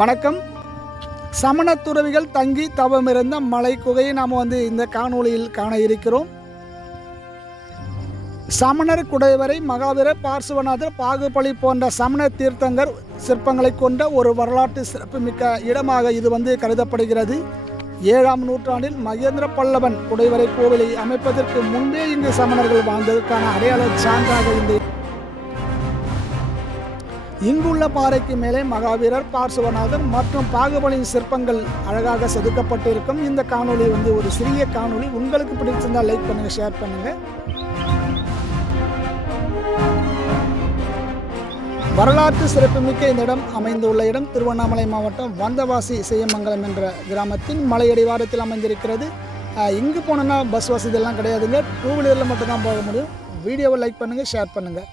வணக்கம். சமண துறவிகள் தங்கி தவமிருந்த மலை குகையை நாம் இந்த காணொளியில் காண இருக்கிறோம். சமணர், குடைவரை, மகாவீரர், பார்சுவநாதர், பாகுபலி போன்ற சமண தீர்த்தங்கர் சிற்பங்களை கொண்ட ஒரு வரலாற்று சிறப்புமிக்க இடமாக இது கருதப்படுகிறது. 7ஆம் நூற்றாண்டில் மகேந்திர பல்லவன் குடைவரை கோவிலை அமைப்பதற்கு முன்பே இங்கு சமணர்கள் வாழ்ந்ததற்கான அடையாள சான்றாக இங்குள்ள பாறைக்கு மேலே மகாவீரர், பார்சுவநாதர் மற்றும் பாகுபலியின் சிற்பங்கள் அழகாக செதுக்கப்பட்டிருக்கும். இந்த காணொளி ஒரு சிறிய காணொளி. உங்களுக்கு பிடிச்சிருந்தால் லைக் பண்ணுங்க, ஷேர் பண்ணுங்க. வரலாற்று சிறப்புமிக்க இந்த இடம் அமைந்துள்ள இடம் திருவண்ணாமலை மாவட்டம் வந்தவாசி செய்யமங்கலம் என்ற கிராமத்தின் மலையடிவாரத்தில் அமைந்திருக்கிறது. இங்கு போனோன்னா பஸ் வசதி எல்லாம் கிடையாதுங்க. 2 வீலரில் மட்டும்தான் போக முடியும். வீடியோவை லைக் பண்ணுங்கள், ஷேர் பண்ணுங்கள்.